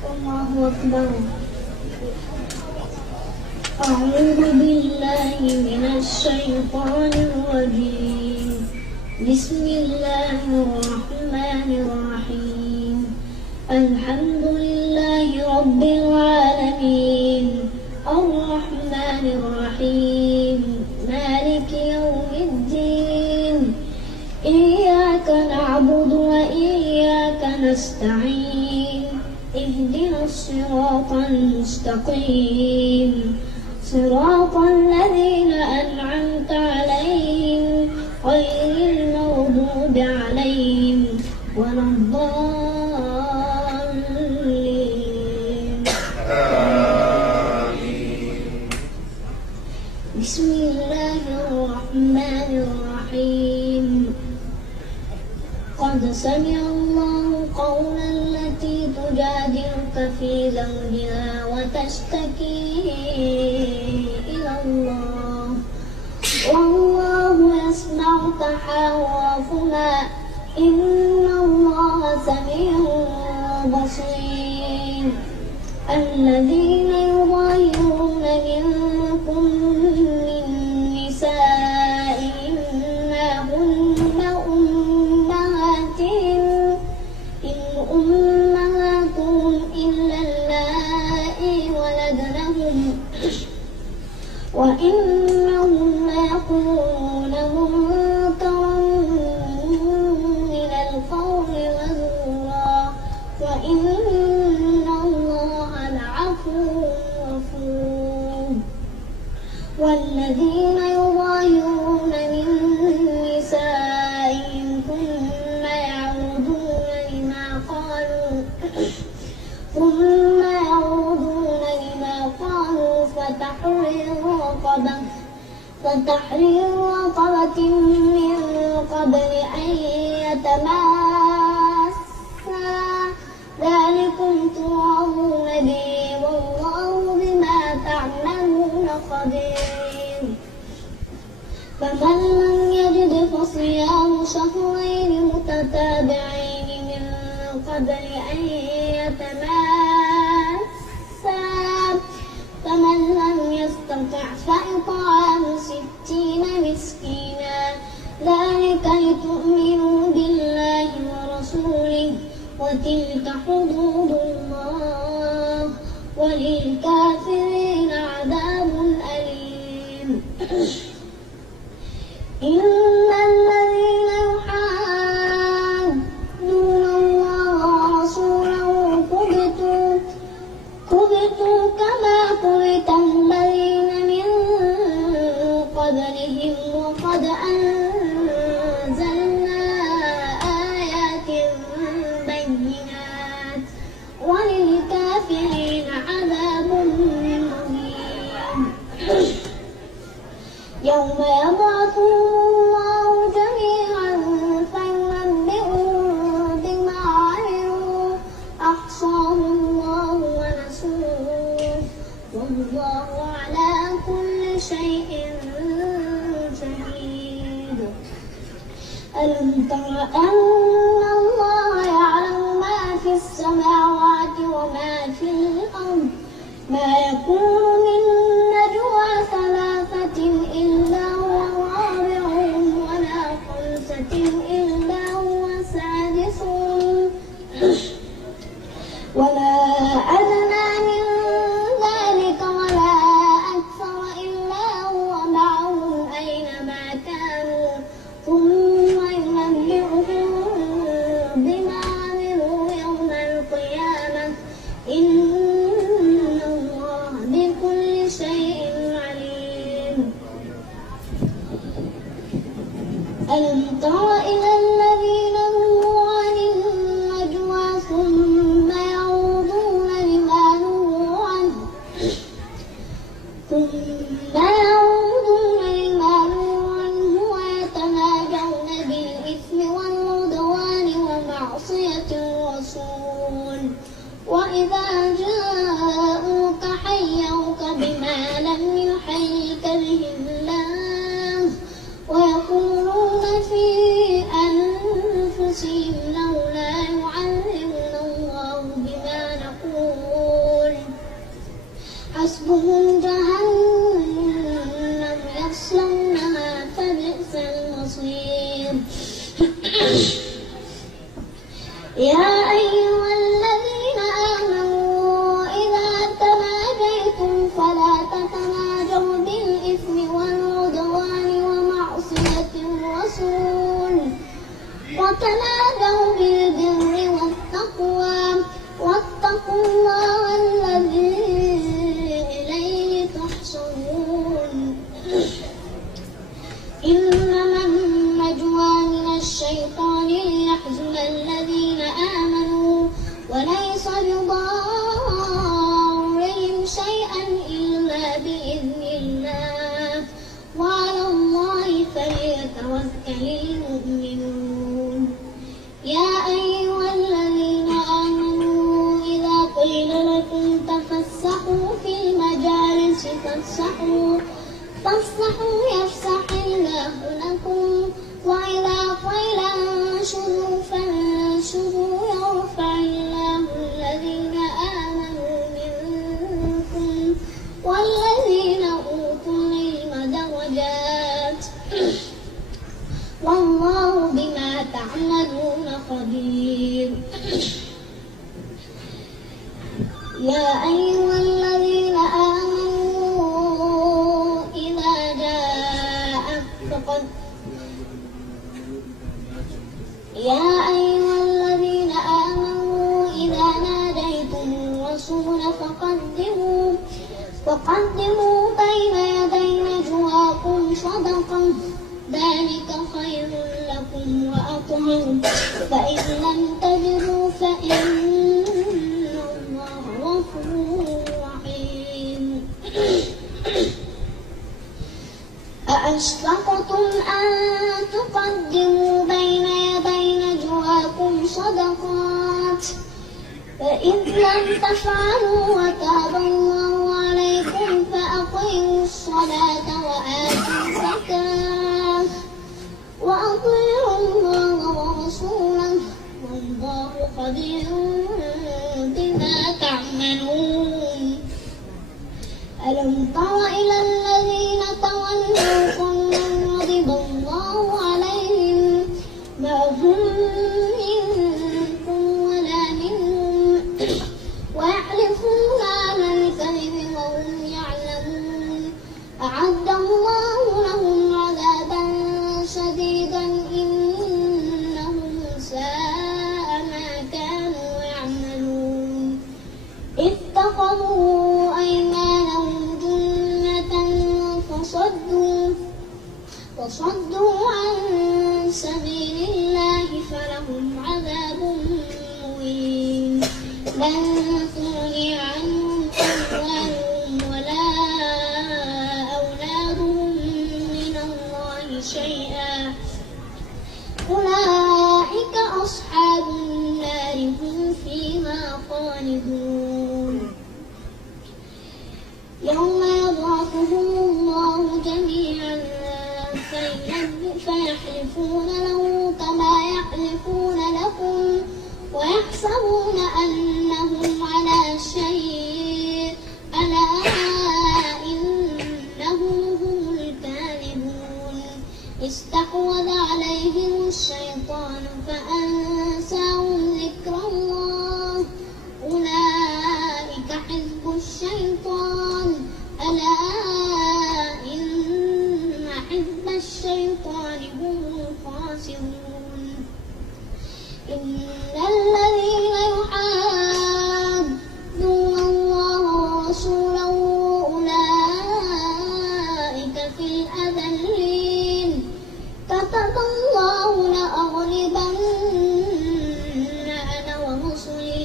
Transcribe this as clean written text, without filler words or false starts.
الله أكبر. أعوذ بالله من الشيطان الرجيم. بسم الله الرحمن الرحيم. الحمد لله رب العالمين الرحمن الرحيم مالك يوم الدين. إياك نعبد وإياك نستعين. اهدنا الصراط المستقيم صراط الذين أنعمت عليهم غير المغضوب عليهم ولا الضالين. بسم الله الرحمن الرحيم. قد سمع الله قولا التي تجادلك في زوجها وتشتكي إلى الله والله يسمع تحاوركما إن الله سميع بصير. الذين يظاهرون منكم من نسائهم ما هن أمهاتهم إن أمهاتهم إلا اللائي ولدنهم وإنهم ليقولون منكرا من القول وزورا وإن الله لعفو غفور. والذين يظاهرون من نسائهم ثم يعودون لما قالوا فتحرير رقبة من قبل أن يتماسا ذلكم توعظون به والله بما تعملون خبير. فمن لم يجد فصيام شهرين متتابعين من قبل أن يتماسا فمن لم يستطع فإطعام 60 مسكينا ذلك لتؤمنوا بالله ورسوله وتلك حدود الله وللكافرين عذاب أليم. إن الذين يحادون الله ورسوله كبتوا كما كبت الذين من قبلهم وقد أنزلنا آيات بينات وللكافرين عذاب مهين. يوم يبعثهم الله جميعا فينبئهم بما عملوا أحصاه الله ونسوه والله على كل شيء شهيد. ألم تر أن الله يعلم ما في السماوات وما في الأرض ما يكون من نجوى ثلاثة إلا هو رابعهم ولا خمسة إلا هو سادسهم ولا أدنى من ذلك ولا أكثر إلا هو معهم أينما كانوا ثم ينبئهم بما عملوا يوم القيامة إن الله بكل شيء عليم. ألم تر إلى الذين نهوا عن النجوى ثم يعودون لما وحسبهم جهنم يصلونها فبئس المصير. يا أيها الذين آمنوا إذا تناجيتم فلا تتناجوا بالإثم والعدوان ومعصية الرسول وتناجوا بالبر والتقوى واتقوا الله الذي إليه تحشرون. إنما النجوى من الشيطان ليحزن الذين آمنوا وليس بضارهم شيئا إلا بإذن الله وعلى الله فليتوكل المؤمنون. يا أيها الذين آمنوا إذا قيل لكم تفسحوا في المجالس فافسحوا يفسح الله لكم وإذا قيل انشروا فانشروا يرفع الله الذين آمنوا منكم والذين أوتوا العلم درجات والله بما تعملون خبير. يا أيها الذين آمنوا إذا ناديتم الرسول فقدموا بين يدي نجواكم صدقة ذلك خير لكم وأطهر فإن لم تجدوا فإن الله غفور رحيم. أأشفقتم أن تقدموا بين يدي نجواكم صدقات فإذ لم تفعلوا وتاب الله عليكم فأقيموا الصلاة وآتوا الزكاة وأطيعوا الله ورسوله والله خبير بما تعملون. ألم تر إلى الذين تولوا قوما غضب الله عليهم ما هم منكم ولا منهم ويحلفون على الكذب وهم يعلمون أعد الله لهم عذابا شديدا إنهم ساء ما كانوا يعملون. اتخذوا أيمانهم جنة فصدوا عن سبيل الله فلهم عذاب مهين. لن تغني عنهم أموالهم ولا أولادهم من الله شيئا أولئك أصحاب النار هم فيها خالدون. يوم يبعثهم الله جميعا فيحلفون له كما يحلفون لكم ويحسبون أنهم على شيء ألا إنهم هم الكاذبون. استحوذ عليهم الشيطان فأنساهم ذكر الله أولئك حزب الشيطان ألا إن حزب الشيطان هم الخاسرون. إن الذين يحادون الله ورسوله أولئك في الأذلين كتب الله لأغلبن أنا ورسلي